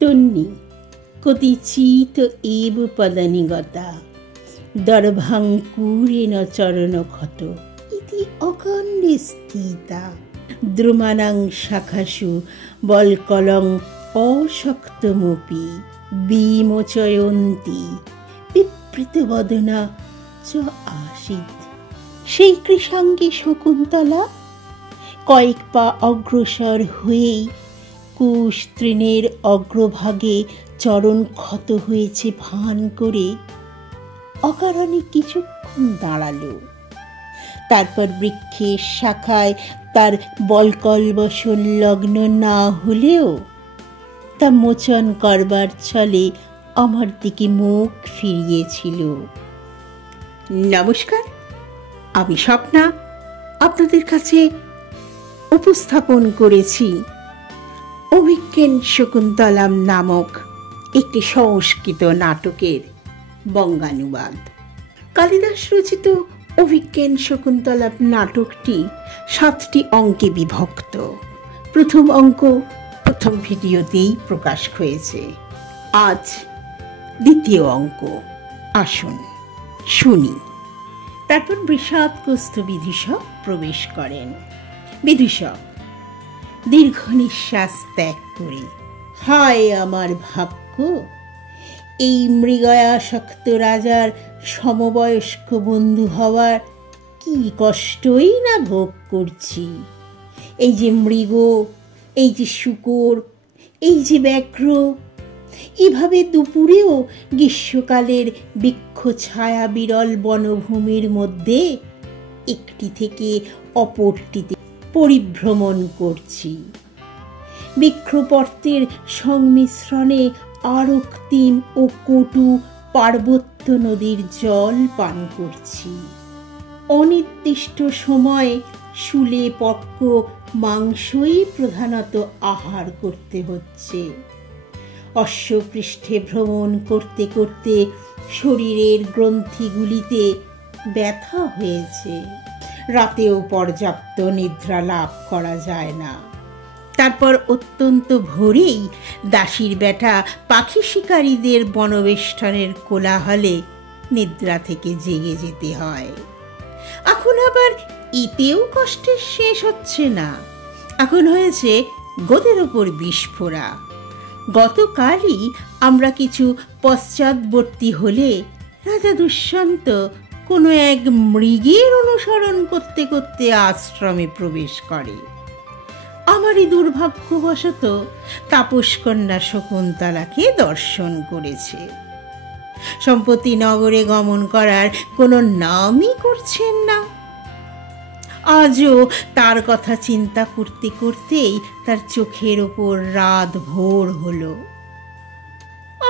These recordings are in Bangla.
তন্নি কতিচিত এব পদনিগতা দর্ভাঙ্কুরেণ চরণক্ষত ইতি অখণ্ডে স্থিতা দ্রুমাণাং শাখাসু বলকলং অশক্তমপি বিমোচয়ন্তি বিপ্রীতবদনা চ আসিত। সেই কৃষাঙ্গী শকুন্তলা কয়েক পা অগ্রসর হয়েই কুশ তৃণের অগ্রভাগে চরণ ক্ষত হয়েছে ভান করে অকারণে কিছুক্ষণ দাঁড়ালো। তারপর বৃক্ষের শাখায় তার বলকল্ব সংলগ্ন না হলেও তা মোচন করবার ছলে আমার দিকে মুখ ফিরিয়েছিল। নমস্কার, আমি স্বপ্না আপনাদের কাছে উপস্থাপন করেছি অভিজ্ঞান শকুন্তলাম নামক একটি সংস্কৃত নাটকের বঙ্গানুবাদ। কালিদাস রচিত অভিজ্ঞান শকুন্তলাম নাটকটি 7টি অঙ্কে বিভক্ত। প্রথম অঙ্ক প্রথম ভিডিওতেই প্রকাশ হয়েছে। আজ দ্বিতীয় অঙ্ক, আসুন শুনি। তারপর বিষাদগ্রস্ত বিদূষক প্রবেশ করেন। বিদূষক দীর্ঘ নিঃশ্বাস ত্যাগ করে, হায় আমার ভাগ্য, এই মৃগয়াসক্ত রাজার সমবয়স্ক বন্ধু হওয়ার কি কষ্টই না ভোগ করছি। এই যে মৃগ, এই যে শূকর, এই যে ব্যাঘ্র, এভাবে দুপুরেও গ্রীষ্মকালের বৃক্ষ ছায়া বিরল বনভূমির মধ্যে একটি থেকে অপরটিতে পরিভ্রমণ করছি। বৃক্ষপর্তের সংমিশ্রণে আরক্তিম ও কটু পার্বত্য নদীর জল পান করছি। অনির্দিষ্ট সময় শুলে পক্ক মাংসই প্রধানত আহার করতে হচ্ছে। অশ্বপৃষ্ঠে ভ্রমণ করতে করতে শরীরের গ্রন্থিগুলিতে ব্যথা হয়েছে। রাতেও পর্যাপ্ত নিদ্রা লাভ করা যায় না। তারপর অত্যন্ত ভোরেই দাসীর বেটা পাখি শিকারীদের বনবেষ্টনের কোলাহলে নিদ্রা থেকে জেগে যেতে হয়। এখন আবার এতেও কষ্টের শেষ হচ্ছে না, এখন হয়েছে গোদের ওপর বিস্ফোরা। গতকালই আমরা কিছু পশ্চাৎবর্তী হলে রাজা দুষ্যন্ত কোনো এক মৃগের অনুসরণ করতে করতে আশ্রমে প্রবেশ করে। আমারই দুর্ভাগ্যবশত তাপসকন্যা শকুন্তলাকে দর্শন করেছে। সম্প্রতি নগরে গমন করার কোনো নামই করছেন না। আজও তার কথা চিন্তা করতে করতেই তার চোখের ওপর রাত ভোর হলো।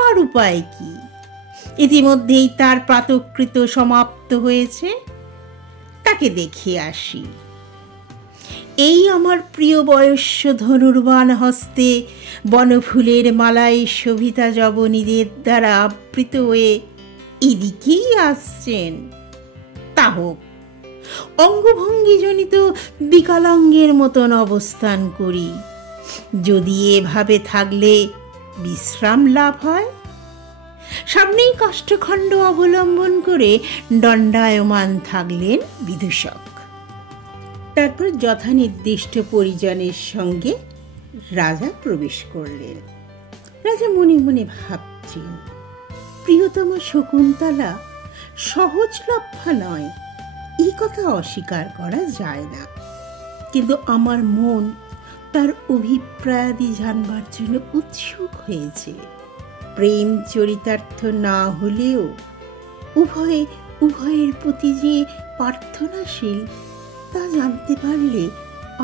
আর উপায় কি, ইতিমধ্যেই তার প্রাতকৃত সমাপ্ত হয়েছে। তাকে দেখে আসি। এই আমার প্রিয় বয়স্য ধনুর্বাণ হস্তে বনফুলের মালায় শোভিতা যবনীদের দ্বারা আবৃত হয়ে এদিকেই আসছেন। তা হোক, অঙ্গভঙ্গিজনিত বিকলাঙ্গের মতন অবস্থান করি। যদি এভাবে থাকলে বিশ্রাম লাভ হয়। সামনেই কাষ্ঠখণ্ড অবলম্বন করে দণ্ডায়মান থাকলেন বিদূষক। তারপর যথানির্দিষ্ট পরিজনের সঙ্গে রাজা প্রবেশ করলেন। রাজা মনে মনে ভাবছেন, প্রিয়তম শকুন্তলা সহজলভ্যা নয়, এই কথা অস্বীকার করা যায় না। কিন্তু আমার মন তার অভিপ্রায়াদি জানবার জন্য উৎসুক হয়েছে। প্রেম চরিতার্থ না হলেও উভয়ের প্রতি যে প্রার্থনাশীল তা জানতে পারলে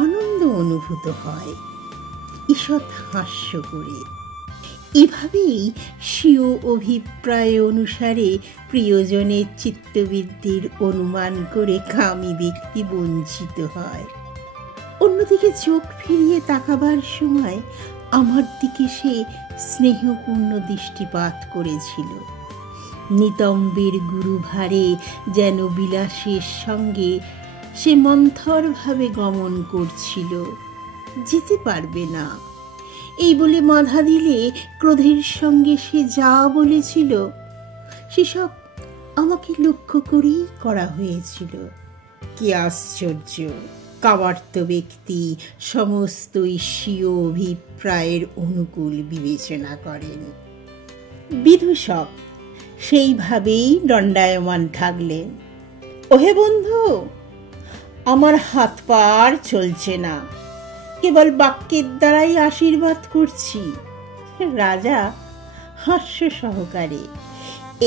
আনন্দ অনুভূত হয়। ঈষৎ হাস্য করে এভাবেই স্বীয় অভিপ্রায় অনুসারে প্রিয়জনের চিত্তবৃদ্ধির অনুমান করে কামী ব্যক্তি বঞ্চিত হয়। অন্যদিকে চোখ ফিরিয়ে তাকাবার সময় আমার দিকে সে স্নেহপূর্ণ দৃষ্টিপাত করেছিল। নিতম্বের গুরুভারে যেন বিলাসের সঙ্গে সে মন্থরভাবে গমন করছিল। যেতে পারবে না, এই বলে বাধা দিলে ক্রোধের সঙ্গে সে যা বলেছিল সেসব আমাকে লক্ষ্য করেই করা হয়েছিল। কি আশ্চর্য! কাবার্ত ব্যক্তি সমস্ত ঈশ্বীয় অভিপ্রায়ের অনুকূল বিবেচনা করেন। বিদূষক সেইভাবেই দণ্ডায়মান থাকলেন। ওহে বন্ধু, আমার হাত পা আর চলছে না, কেবল বাক্যের দ্বারাই আশীর্বাদ করছি। রাজা হাস্য সহকারে,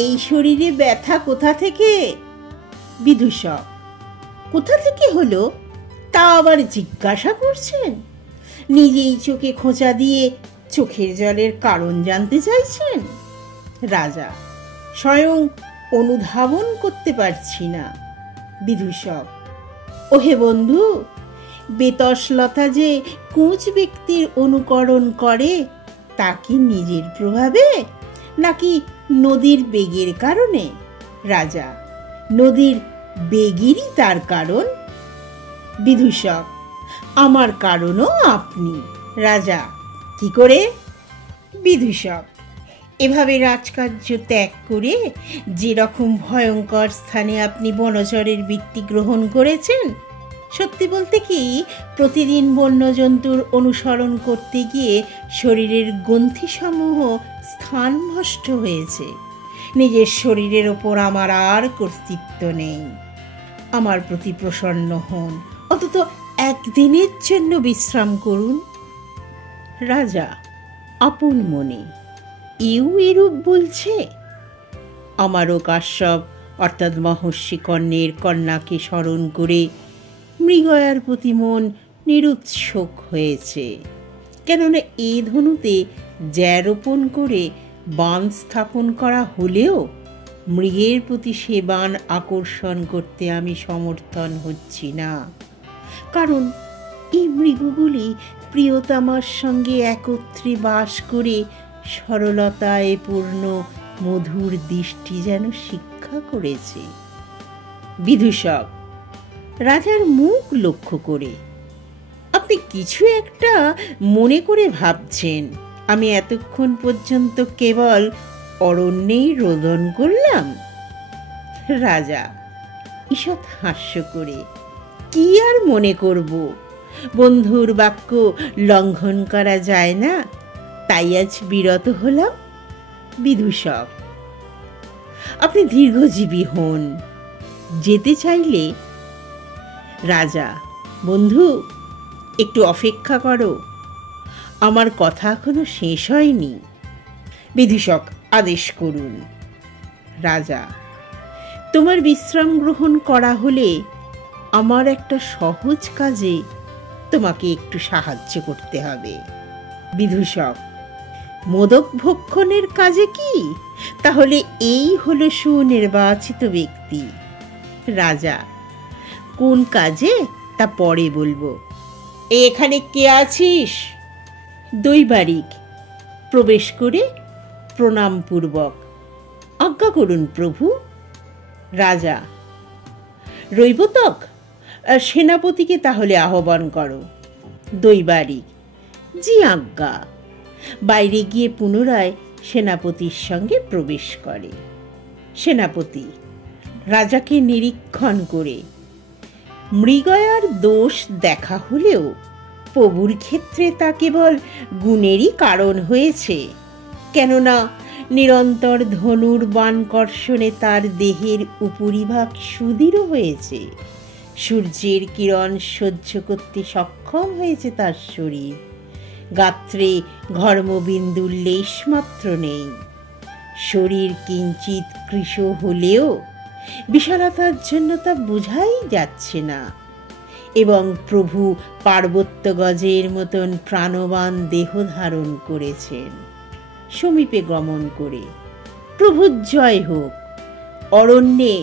এই শরীরে ব্যথা কোথা থেকে? বিদূষক, কোথা থেকে হলো তা আবার জিজ্ঞাসা করছেন? নিজেই চোখে খোঁচা দিয়ে চোখের জলের কারণ জানতে চাইছেন? রাজা, স্বয়ং অনুধাবন করতে পারছি না। বিদূষক, ওহে বন্ধু, বেতসলতা যে কুঁচ ব্যক্তির অনুকরণ করে তা কি নিজের প্রভাবে নাকি নদীর বেগের কারণে? রাজা, নদীর বেগেরই তার কারণ। বিদূষক, আমার কারণও আপনি। রাজা, কি করে? বিদূষক, এভাবে রাজকার্য ত্যাগ করে যেরকম ভয়ঙ্কর স্থানে আপনি বনচরের বৃত্তি গ্রহণ করেছেন, সত্যি বলতে কি প্রতিদিন বন্যজন্তুর অনুসরণ করতে গিয়ে শরীরের গ্রন্থিসমূহ স্থানভ্রষ্ট হয়েছে। নিজের শরীরের ওপর আমার আর কর্তৃত্ব নেই। আমার প্রতি প্রসন্ন হন, অন্তত একদিনের জন্য বিশ্রাম করুন। রাজা আপন মনে, এও এরূপ বলছে? আমারও কাশ্যপ অর্থাৎ মহর্ষি কর্ণের কন্যাকে স্মরণ করে মৃগয়ার প্রতি মন নিরুৎসুক হয়েছে। কেননা এ ধনুতে জ্যারোপণ করে বাণ স্থাপন করা হলেও মৃগের প্রতি সে বাণ আকর্ষণ করতে আমি সমর্থন হচ্ছি না। কারণ এই মৃগগুলি প্রিয়তমার সঙ্গে একত্রে বাস করে সরলতায় পূর্ণ মধুর দৃষ্টি যেন শিক্ষা করেছে। বিদূষক রাজার মুখ লক্ষ্য করে, আপনি কিছু একটা মনে করে ভাবছেন। আমি এতক্ষণ পর্যন্ত কেবল অরণ্যেই রোদন করলাম। রাজা ঈষৎ হাস্য করে, কি আর মনে করব, বন্ধুর বাক্য লঙ্ঘন করা যায় না, তাই আজ বিরত হলাম। বিদূষক আপনি দীর্ঘজীবী হন, যেতে চাইলে। রাজা বন্ধু, একটু অপেক্ষা করো, আমার কথা এখনো শেষ হয়নি। বিদূষক আদেশ করুন। রাজা তোমার বিশ্রাম গ্রহণ করা হলে আমার একটা সহজ কাজে তোমাকে একটু সাহায্য করতে হবে। বিদূষক মোদক ভক্ষণের কাজে কি? তাহলে এই হলো সুনির্বাচিত ব্যক্তি। রাজা কোন কাজে তা পরে বলবো। এখানে কে আছিস? দৈবারিক প্রবেশ করে প্রণামপূর্বক, আজ্ঞা করুন প্রভু। রাজা রৈবতক, সেনাপতিকে তাহলে আহ্বান করো। দৈবারিক জি আজ্ঞা। বাইরে গিয়ে পুনরায় সেনাপতির সঙ্গে প্রবেশ করে। সেনাপতি রাজাকে নিরীক্ষণ করে, মৃগয়ার দোষ দেখা হলেও প্রভুর ক্ষেত্রে তা কেবল গুণেরই কারণ হয়েছে। কেননা নিরন্তর ধনুর বাণ কর্ষণে তার দেহের উপরিভাগ সুদৃঢ় হয়েছে, সূর্যের কিরণ সহ্য করতে সক্ষম হয়েছে তার শরীর, গাত্রে ঘর্মবিন্দুর লেশমাত্র নেই। শরীর কিঞ্চিত কৃশ হলেও বিশালতার জন্য তা বোঝাই যাচ্ছে না, এবং প্রভু পার্বত্য গজের মতন প্রাণবান দেহ ধারণ করেছেন। সমীপে গমন করে প্রভুর জয় হোক। অরণ্যে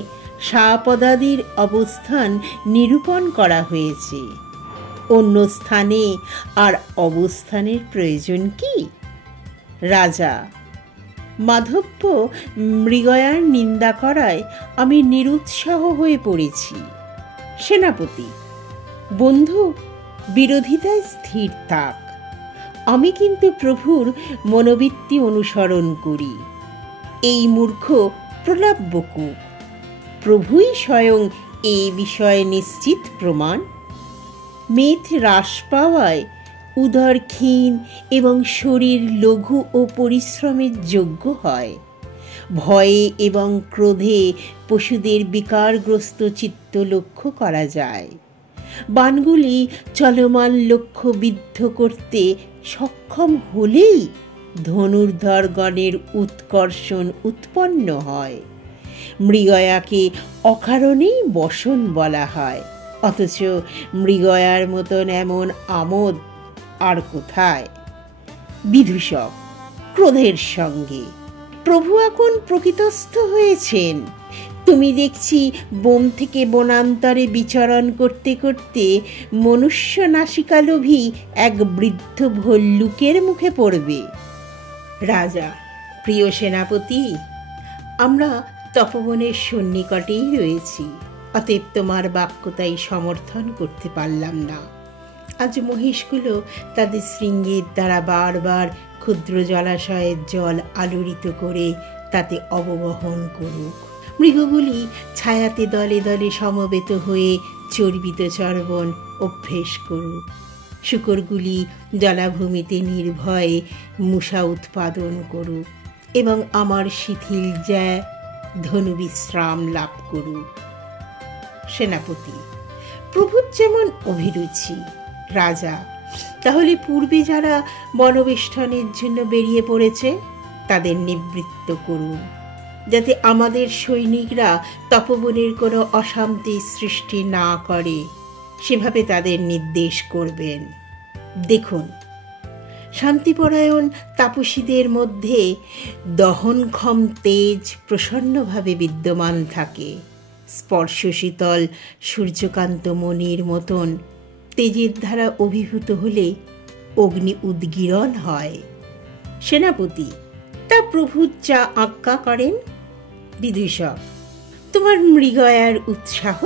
শাপদাদির অবস্থান নিরূপণ করা হয়েছে, অন্য স্থানে আর অবস্থানের প্রয়োজন কি? রাজা মাধব্য মৃগয়ার নিন্দা করায় আমি নিরুৎসাহ হয়ে পড়েছি। সেনাপতি বন্ধু, বিরোধিতায় স্থির থাক, আমি কিন্তু প্রভুর মনোবৃত্তি অনুসরণ করি। এই মূর্খ প্রলাপ বকুক, প্রভুই স্বয়ং এ বিষয়ে নিশ্চিত প্রমাণ। মেদ হ্রাস পাওয়ায় উদর ক্ষীণ এবং শরীর লঘু ও পরিশ্রমের যোগ্য হয়। ভয়ে এবং ক্রোধে পশুদের বিকারগ্রস্ত চিত্ত লক্ষ্য করা যায়। বাণগুলি চলমান লক্ষ্য বিদ্ধ করতে সক্ষম হলেই ধনুর্ধরগণের উৎকর্ষণ উৎপন্ন হয়। মৃগয়াকে অকারণেই বসন বলা হয়, অথচ মৃগয়ার মতন এমন আমোদ আর কোথায়? বিদূষক ক্রোধের সঙ্গে, প্রভু এখন প্রকৃতস্থ হয়েছেন। তুমি দেখছি বন থেকে বনান্তরে বিচরণ করতে করতে মনুষ্য নাসিকালোভী এক বৃদ্ধ ভল্লুকের মুখে পড়বে। রাজা, প্রিয় সেনাপতি, আমরা তপবনের সন্নিকটেই রয়েছি, অতএব তোমার বাক্যতাই সমর্থন করতে পারলাম না। আজ মহিষগুলো তাদের শৃঙ্গের দ্বারা বারবার ক্ষুদ্র জলাশয়ের জল আলোড়িত করে তাতে অববহন করুক। মৃগগুলি ছায়াতে দলে দলে সমবেত হয়ে চর্বিত চর্বণ অভ্যেস করুক। শূকরগুলি জলাভূমিতে নির্ভয়ে মূষা উৎপাদন করুক এবং আমার শিথিল জ্যা ধনু বিশ্রাম লাভ করুক। সেনাপতি, প্রভুর যেমন অভিরুচি। রাজা, তাহলে পূর্বে যারা বনবেষ্টনের জন্য বেরিয়ে পড়েছে তাদের নিবৃত্ত করুন, যাতে আমাদের সৈনিকরা তপবনের কোনো অশান্তি সৃষ্টি না করে, সেভাবে তাদের নির্দেশ করবেন। দেখুন, শান্তিপরায়ণ তাপসীদের মধ্যে দহনক্ষম তেজ প্রসন্নভাবে বিদ্যমান থাকে। স্পর্শ শীতল সূর্যকান্ত মণির মতন তেজের দ্বারা অভিভূত হলে অগ্নি উদ্গীরণ হয়। সেনাপতি, তা প্রভু যা আজ্ঞা করেন। বিদূষক, তোমার মৃগয়ার উৎসাহ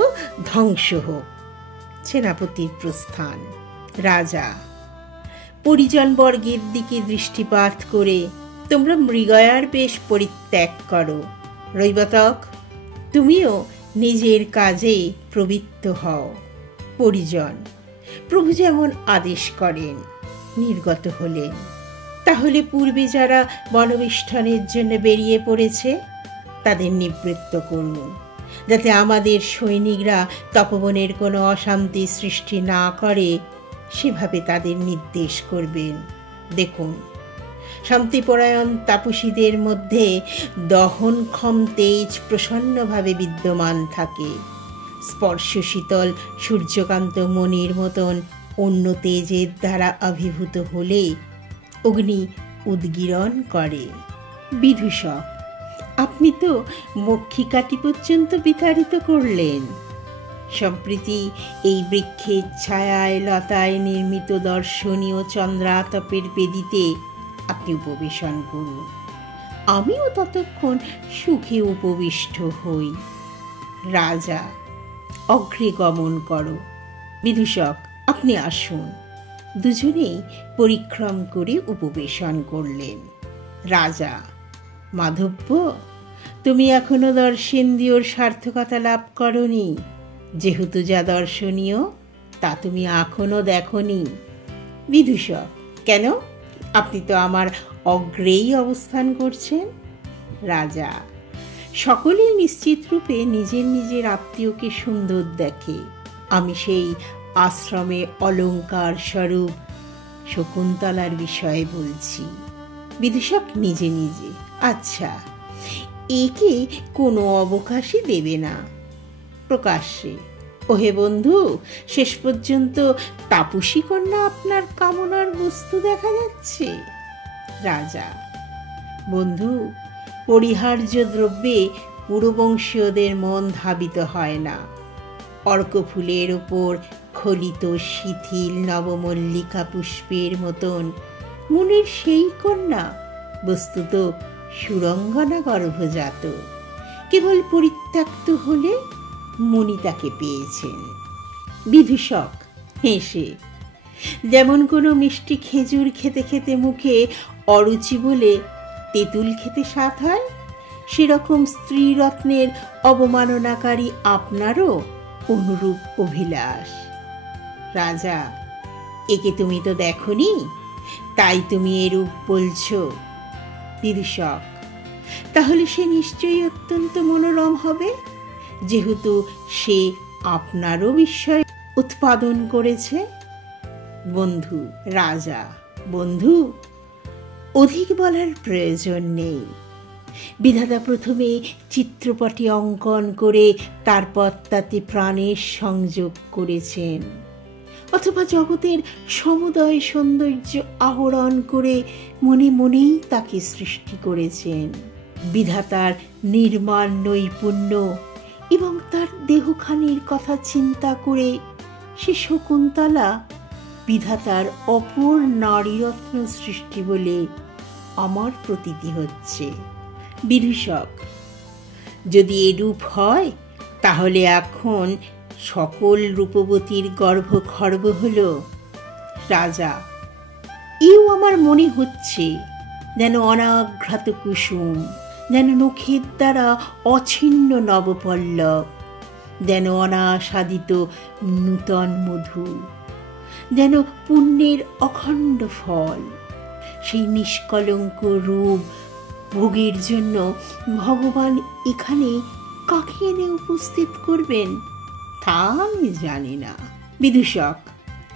ধ্বংস হোক। সেনাপতির প্রস্থান। রাজা, পরিজনবর্গের দিকে দৃষ্টিপাত করে তোমরা মৃগয়ার বেশ পরিত্যাগ করো। রৈবতক, তুমিও নিজের কাজে প্রবৃত্ত হও। পরিজন, প্রভু যেমন আদেশ করেন। নির্গত হলেন। তাহলে পূর্বে যারা বনবেষ্টনের জন্য বেরিয়ে পড়েছে তাদের নিবৃত্ত করুন, যাতে আমাদের সৈনিকরা তপবনের কোনো অশান্তি সৃষ্টি না করে, সেভাবে তাদের নির্দেশ করবেন। দেখুন, শান্তিপরায়ণ তাপসীদের মধ্যে দহনক্ষম তেজ প্রসন্নভাবে বিদ্যমান থাকে। স্পর্শ শীতল সূর্যকান্ত মণির মতন অন্য তেজের দ্বারা অভিভূত হলে অগ্নি উদ্গীরণ করে। বিদূষক, আপনি তো মক্ষিকাটি পর্যন্ত বিতাড়িত করলেন। সম্প্রতি এই বৃক্ষের ছায়ায় লতায় নির্মিত দর্শনীয় চন্দ্রাতপের বেদিতে আপনি উপবেশন করুন, আমিও ততক্ষণ সুখে উপবিষ্ট হই। রাজা, অগ্রে গমন করো। বিদূষক, আপনি আসুন। দুজনেই পরিক্রম করে উপবেশন করলেন। রাজা, মাধব্য, তুমি এখনো দর্শেন্দ্রিয়র সার্থকতা লাভ করনি, যেহেতু যা দর্শনীয় তা তুমি এখনো দেখনি। বিদূষক, কেন? আপনি তো আমার অগ্রেই অবস্থান করছেন। রাজা, সকলেই নিশ্চিত রূপে নিজের নিজের আত্মীয়কে সুন্দর দেখে। আমি সেই আশ্রমে অলঙ্কার স্বরূপ শকুন্তলার বিষয়ে বলছি। বিদূষক নিজে নিজে, আচ্ছা, একে কোনো অবকাশই দেবে না। প্রকাশ্যে, ওহে বন্ধু, শেষ পর্যন্ত তাপসী কন্যা আপনার কামনার বস্তু দেখা যাচ্ছে। রাজা, বন্ধু, পরিহার্য দ্রব্যে পুরবংশীয়দের মন ধাবিত হয় না। অর্কফুলের ওপর খলিত শিথিল নবমল্লিকা পুষ্পের মতন মুনির সেই কন্যা বস্তুত সুরঙ্গনা গর্ভজাত। কেবল পরিত্যক্ত হলে মুনি তাকে পেয়েছেন। বিদূষক হেসে, যেমন কোনো মিষ্টি খেজুর খেতে খেতে মুখে অরুচি বলে তেঁতুল খেতে স্বাদ হয়, সেরকম স্ত্রীরত্নের অবমাননাকারী আপনারও অনুরূপ অভিলাষ। রাজা, একে তুমি তো দেখনি, তাই তুমি এরূপ বলছো। বিদূষক, তাহলে সে নিশ্চয়ই অত্যন্ত মনোরম হবে, যেহেতু সে আপনারও বিস্ময় উৎপাদন করেছে। বন্ধু। রাজা, বন্ধু, অধিক বলার প্রয়োজন নেই। বিধাতা প্রথমে চিত্রপটি অঙ্কন করে তারপর তাতে প্রাণের সংযোগ করেছেন, অথবা জগতের সমুদয় সৌন্দর্য আহরণ করে মনে মনেই তাকে সৃষ্টি করেছেন। বিধাতার নির্মাণ নৈপুণ্য এবং তার দেহখানির কথা চিন্তা করে সে শকুন্তলা বিধাতার অপর নারীরত্ন সৃষ্টি বলে আমার প্রতীতি হচ্ছে। বিদূষক, যদি এরূপ হয় তাহলে এখন সকল রূপবতীর গর্ভখর্ব হল। রাজা, এও আমার মনে হচ্ছে যেন অনাঘ্রাত কুসুম, যেন নখের দ্বারা অছিন্ন নবপল্লব, যেন অনাস্বাদিত নূতন মধু, যেন পুণ্যের অখণ্ড ফল। সেই নিষ্কলঙ্ক রূপ ভোগের জন্য ভগবান এখানে কাকে এনে উপস্থিত করবেন তা আমি জানি না। বিদূষক,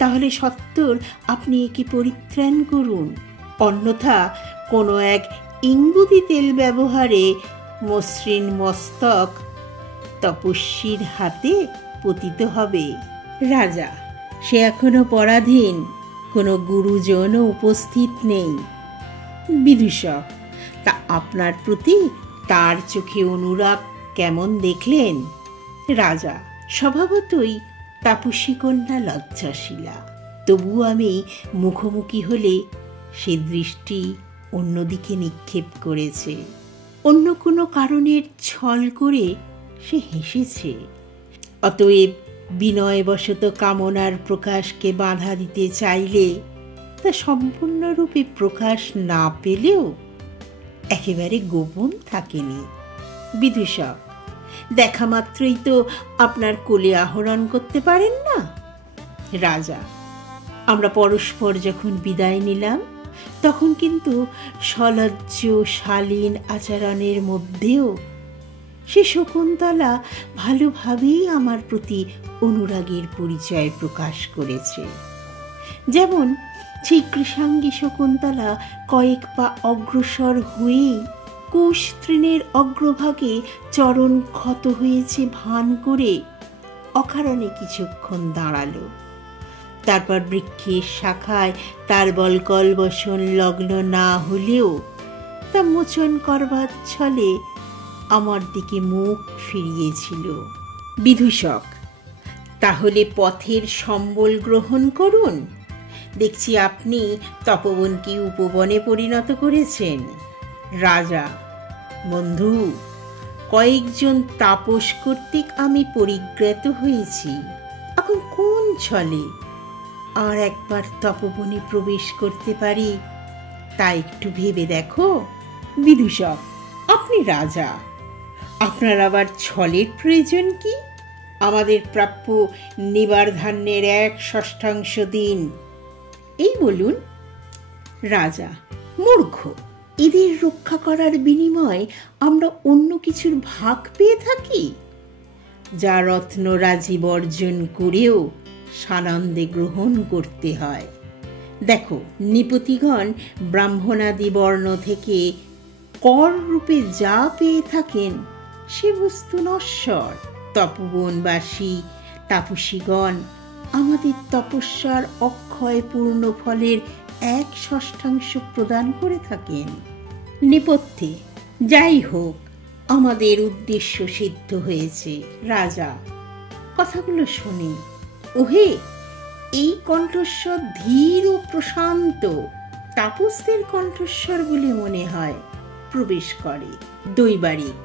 তাহলে সত্বর আপনি একে পরিত্রাণ করুন, অন্যথা কোনো এক ইঙ্গুদি তেল ব্যবহারে মসৃণ মস্তক তপস্বীর হাতে পতিত হবে। রাজা, সে এখনো পরাধীন, কোনো গুরুজনও উপস্থিত নেই। বিদূষক, তা আপনার প্রতি তার চোখে অনুরাগ কেমন দেখলেন? রাজা, স্বভাবতই তাপসী কন্যা লজ্জাশীলা, তবু আমি মুখোমুখি হলে সে দৃষ্টি অন্যদিকে নিক্ষেপ করেছে। অন্য কোনো কারণের ছল করে সে হেসেছে। অতএব বিনয়বশত কামনার প্রকাশকে বাধা দিতে চাইলে তা সম্পূর্ণরূপে প্রকাশ না পেলেও একেবারে গোপন থাকেনি। বিদূষক, দেখা মাত্রই তো আপনার কোলে আহরণ করতে পারেন না। রাজা, আমরা পরস্পর যখন বিদায় নিলাম তখন কিন্তু সলজ্জ শালীন আচরণের মধ্যেও সে শকুন্তলা ভালোভাবেই আমার প্রতি অনুরাগের পরিচয় প্রকাশ করেছে। যেমন সেই কৃষাঙ্গী শকুন্তলা কয়েক পা অগ্রসর হয়েই কুশ তৃণের অগ্রভাগে চরণ ক্ষত হয়েছে ভান করে অকারণে কিছুক্ষণ দাঁড়ালো, তারপর বৃক্ষের শাখায় তার বলকল বসন লগ্ন না হলেও তা মোচন করবার ছলে আমার দিকে মুখ ফিরিয়েছিল। বিদূষক, তাহলে পথের সম্বল গ্রহণ করুন। দেখছি আপনি তপবনকে উপবনে পরিণত করেছেন। রাজা, বন্ধু, কয়েকজন তাপস কর্তৃক আমি পরিজ্ঞাত হয়েছি, এখন কোন ছলে আর একবার তপবনে প্রবেশ করতে পারি তা একটু ভেবে দেখো। বিদূষক, আপনি রাজা, আপনার আবার ছলের প্রয়োজন কি? আমাদের প্রাপ্য নিবার ধান্যের 1/6 দিন, এই বলুন। রাজা, মূর্খ, এদের রক্ষা করার বিনিময়ে আমরা অন্য কিছুর ভাগ পেয়ে থাকি, যা রত্নরাজি বর্জন করেও সানন্দে গ্রহণ করতে হয়। দেখো, নৃপতিগণ ব্রাহ্মণাদি বর্ণ থেকে কর রূপে যা পেয়ে থাকেন সে বস্তু নশ্বর। তপবনবাসী তাপসীগণ আমাদের তপস্যার অক্ষয় পূর্ণ ফলের 1/6 প্রদান করে থাকেন। নেপথ্যে যাই হোক, আমাদের উদ্দেশ্য সিদ্ধ হয়েছে। রাজা, কথাগুলো শুনি। ওহে, এই কণ্ঠস্বর ধীর ও প্রশান্ত, তাপসদের কণ্ঠস্বর বলে মনে হয় প্রবেশ করে। দৈবারিক,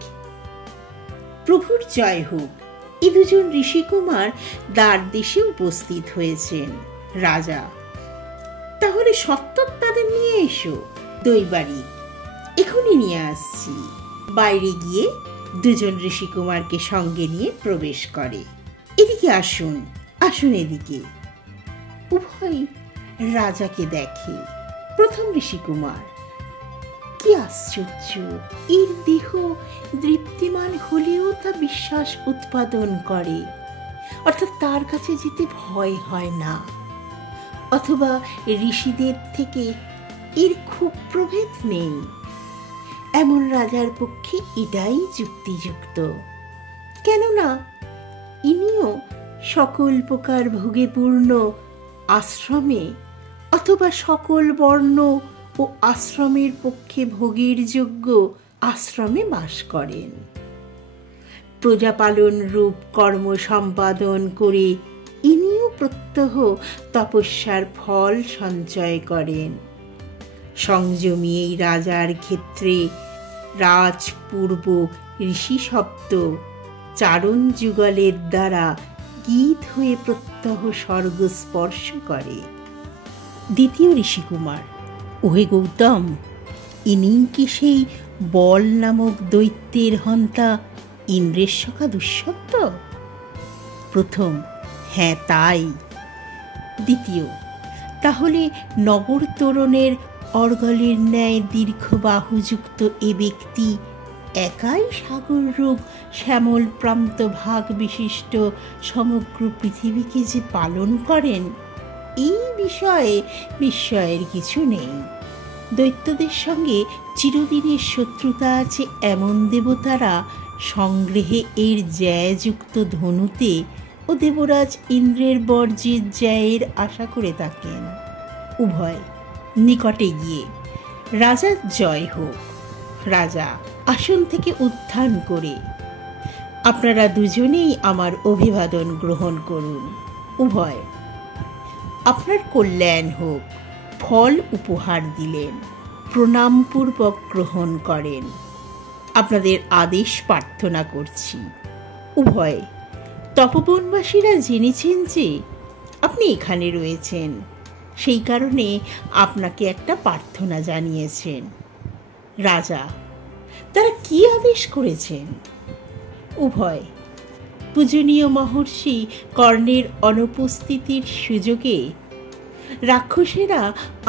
প্রভুর জয় হোক। এই দুজন ঋষিকুমার দ্বার দেশে উপস্থিত হয়েছেন। রাজা, তাহলে সত্তর তাদের নিয়ে এসো। দৈবাড়ি, এখনই নিয়ে আসছি। বাইরে গিয়ে দুজন ঋষিকুমারকে সঙ্গে নিয়ে প্রবেশ করে। এদিকে আসুন, আসুন এদিকে। উভয় রাজাকে দেখে। প্রথম ঋষিকুমার, কি আশ্চর্য, এর দেহ দীপ্তিমান হলেও তা বিশ্বাস উৎপাদন করে, অর্থাৎ তার কাছে যেতে ভয় হয় না, অথবা ঋষিদের থেকে এর খুব প্রভেদ নেই। এমন রাজার পক্ষে এটাই যুক্তিযুক্ত, কেননা ইনিও সকল প্রকার ভোগে পূর্ণ আশ্রমে অথবা সকল বর্ণ ও আশ্রমের পক্ষে ভোগের যোগ্য আশ্রমে বাস করেন। প্রজাপালন রূপ কর্ম সম্পাদন করে ইনিও প্রত্যহ তপস্যার ফল সঞ্চয় করেন। সংযমী এই রাজার ক্ষেত্রে রাজপূর্ব ঋষি শব্দ চারণ যুগলের দ্বারা গীত হয়ে প্রত্যহ স্বর্গ স্পর্শ করে। দ্বিতীয় ঋষিকুমার, ওহে গৌতম, ইনি কি সেই বল নামক দৈত্যের হন্তা ইন্দ্রের সখা দুষ্যন্ত? প্রথম, হ্যাঁ তাই। দ্বিতীয়, তাহলে নগর তোরণের অর্গলের ন্যায় দীর্ঘ বাহুযুক্ত এ ব্যক্তি একাই সাগররূপ শ্যামল প্রান্ত ভাগ বিশিষ্ট সমগ্র পৃথিবীকে যে পালন করেন, এই বিষয়ে বিস্ময়ের কিছু নেই। দৈত্যদের সঙ্গে চিরদিনের শত্রুতা আছে এমন দেবতারা সংগ্রহে এর জ্যাযযুক্ত ধনুতে ও দেবরাজ ইন্দ্রের বর্জিত জ্যায়ের আশা করে থাকেন। উভয় নিকটে গিয়ে, রাজার জয় হোক। রাজা আসন থেকে উত্থান করে, আপনারা দুজনেই আমার অভিবাদন গ্রহণ করুন। উভয়, আপনার কল্যাণ হোক। ফল উপহার দিলেন, প্রণামপূর্বক গ্রহণ করেন। আপনাদের আদেশ প্রার্থনা করছি। উভয়, তপবনবাসীরা জেনেছেন যে আপনি এখানে রয়েছেন, সেই কারণে আপনাকে একটা প্রার্থনা জানিয়েছেন। রাজা, তারা কি আদেশ করেছেন? উভয়, পূজনীয় মহর্ষি কর্ণের অনুপস্থিতির সুযোগে রাক্ষসেরা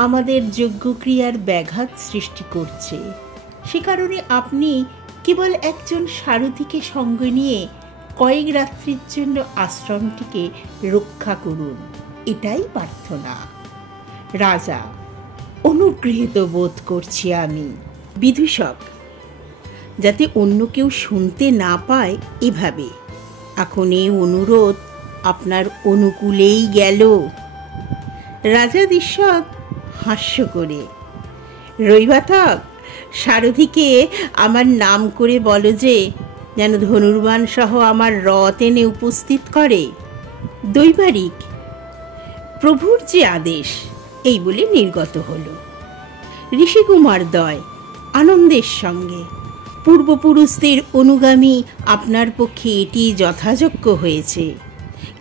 আমাদের যজ্ঞক্রিয়ার ব্যাঘাত সৃষ্টি করছে, সে কারণে আপনি কেবল একজন সারথীকে সঙ্গে নিয়ে কয়েক রাত্রির জন্য আশ্রমটিকে রক্ষা করুন, এটাই প্রার্থনা। রাজা, অনুগৃহীত বোধ করছি আমি। বিদূষক, যাতে অন্য কেউ শুনতে না পায় এভাবে, এখন এই অনুরোধ আপনার অনুকূলেই গেল। রাজা ঈষৎ হাস্য করে, রৈবাতক, সারথীকে আমার নাম করে বলো যে যেন ধনুর্বাণ সহ আমার রথ এনে উপস্থিত করে। দৈবারিক, প্রভুর যে আদেশ, এই বলে নির্গত হল। ঋষিকুমার দ্বয় আনন্দের সঙ্গে, পূর্বপুরুষদের অনুগামী আপনার পক্ষে এটি যথাযোগ্য হয়েছে,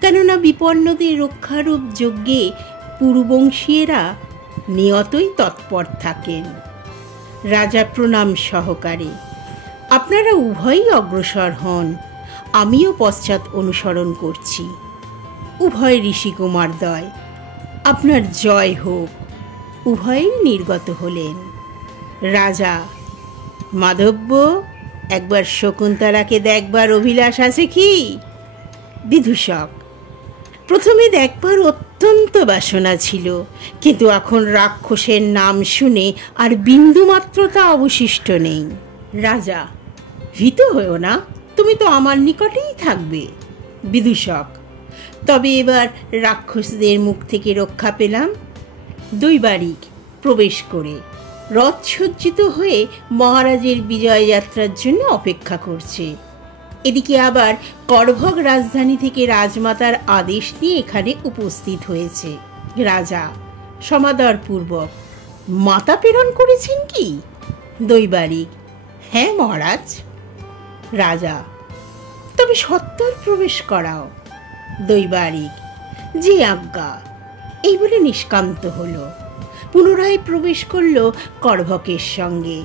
কেননা বিপন্নদের রক্ষারূপ যজ্ঞে পূর্ববংশীয়রা নিয়তই তৎপর থাকেন। রাজা প্রণাম সহকারে, আপনারা উভয়ই অগ্রসর হন, আমিও পশ্চাৎ অনুসরণ করছি। উভয় ঋষিকুমার দ্বয়, আপনার জয় হোক। উভয়ই নির্গত হলেন। রাজা, মাধব্য, একবার শকুন্তলাকে দেখবার অভিলাষ আছে কি? বিদূষক, প্রথমে দেখবার অত্যন্ত বাসনা ছিল, কিন্তু এখন রাক্ষসের নাম শুনে আর বিন্দুমাত্র তা অবশিষ্ট নেই। রাজা, ভীত হয়েও না, তুমি তো আমার নিকটেই থাকবে। বিদূষক, তবে এবার রাক্ষসদের মুখ থেকে রক্ষা পেলাম। দৈবারিক প্রবেশ করে রথ সজ্জিত হয়ে মহারাজের বিজয় যাত্রার জন্য অপেক্ষা করছে। এদিকে আবার করভোগ রাজধানী থেকে রাজমাতার আদেশ নিয়ে এখানে উপস্থিত হয়েছে। রাজা সমাদরপূর্বক, মাতা প্রেরণ করেছেন কি? দৈবারিক, হ্যাঁ মহারাজ। রাজা, তবে সত্বর প্রবেশ করাও। দৈবারিক, যে আজ্ঞা। এই বলে নিষ্কান্ত হল। পুনরায় প্রবেশ করল করভকের সঙ্গে।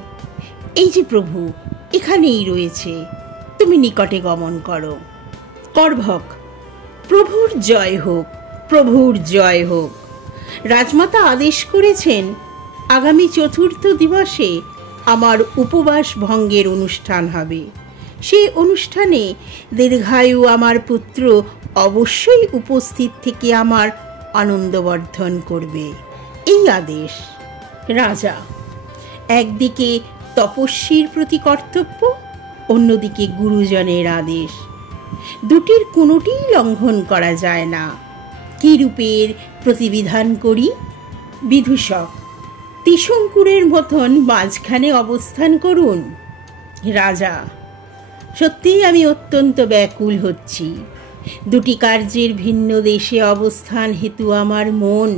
এই যে প্রভু, এখানেই রয়েছে, তুমি নিকটে গমন করো। করভক: প্রভুর জয় হোক, প্রভুর জয় হোক। রাজমাতা আদেশ করেছেন আগামী চতুর্থ দিবসে আমার উপবাস ভঙ্গের অনুষ্ঠান হবে। সেই অনুষ্ঠানে দীর্ঘায়ু আমার পুত্র অবশ্যই উপস্থিত থেকে আমার আনন্দবর্ধন করবে, এই আদেশ। রাজা: একদিকে তপস্বীর প্রতি কর্তব্য, অন্যদিকে গুরুজনের আদেশ, দুটির কোনোটিই লঙ্ঘন করা যায় না। কি রূপের প্রতিবিধান করি? বিদূষক: ত্রিশঙ্কুরের মতন মাঝখানে অবস্থান করুন। রাজা: সত্যিই আমি অত্যন্ত ব্যাকুল হচ্ছি। দুটি কার্যের ভিন্ন দেশে অবস্থান হেতু আমার মন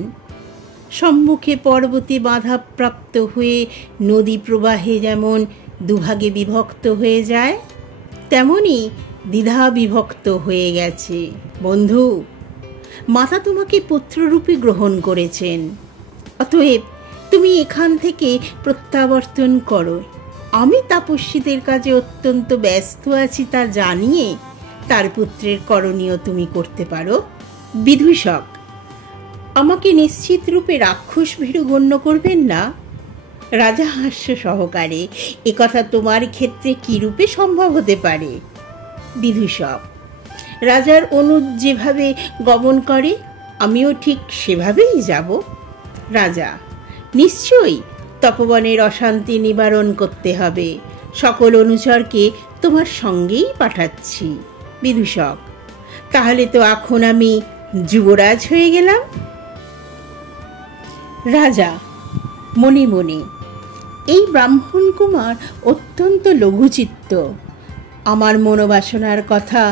সম্মুখে পর্বতে বাধাপ্রাপ্ত হয়ে নদী প্রবাহে যেমন দুভাগে বিভক্ত হয়ে যায়, তেমনি দ্বিধা বিভক্ত হয়ে গেছে। বন্ধু, মাতা তোমাকে পুত্ররূপে গ্রহণ করেছেন, অতএব তুমি এখান থেকে প্রত্যাবর্তন করো। আমি তাপস্বীদের কাজে অত্যন্ত ব্যস্ত আছি তা জানিয়ে তার পুত্রের করণীয় তুমি করতে পারো। বিদূষক: আমাকে নিশ্চিত রূপে রাক্ষস ভীরু গণ্য করবেন না। রাজা হাস্য সহকারে: একথা তোমার ক্ষেত্রে কি রূপে সম্ভব হতে পারে? বিদূষক: রাজার অনুজ যেভাবে গমন করে আমিও ঠিক সেভাবেই যাব। রাজা: নিশ্চয়ই তপবনের অশান্তি নিবারণ করতে হবে। সকল অনুচরকে তোমার সঙ্গেই পাঠাচ্ছি। বিদূষক: তাহলে তো এখন আমি যুবরাজ হয়ে গেলাম। রাজা মনে মনে: এই ব্রাহ্মণ কুমার অত্যন্ত লঘুচিত্ত। আমার মনোবাসনার কথা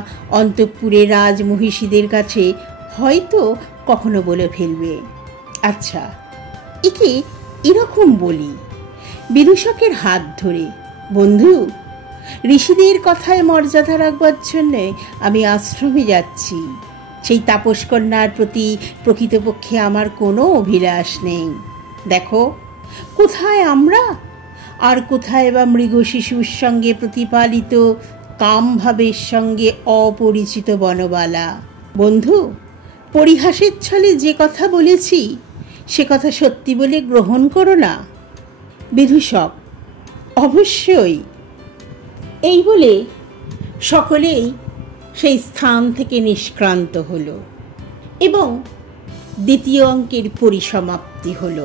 অন্তঃপুরের রাজমহিষীদের কাছে হয়তো কখনো বলে ফেলবে। আচ্ছা, একে এরকম বলি। বিদূষকের হাত ধরে: বন্ধু, ঋষিদের কথায় মর্যাদা রাখবার জন্যে আমি আশ্রমে যাচ্ছি। সেই তাপসকন্যার প্রতি প্রকৃতপক্ষে আমার কোনো অভিলাষ নেই। দেখো, কোথায় আমরা, আর কোথায় বা মৃগ শিশুর সঙ্গে প্রতিপালিত কামভাবের সঙ্গে অপরিচিত বনবালা। বন্ধু, পরিহাসের ছলে যে কথা বলেছি সে কথা সত্যি বলে গ্রহণ করো না। বিদূষক: অবশ্যই। এই বলে সকলেই সেই স্থান থেকে নিষ্ক্রান্ত হল এবং দ্বিতীয় অঙ্কের পরিসমাপ্তি হল।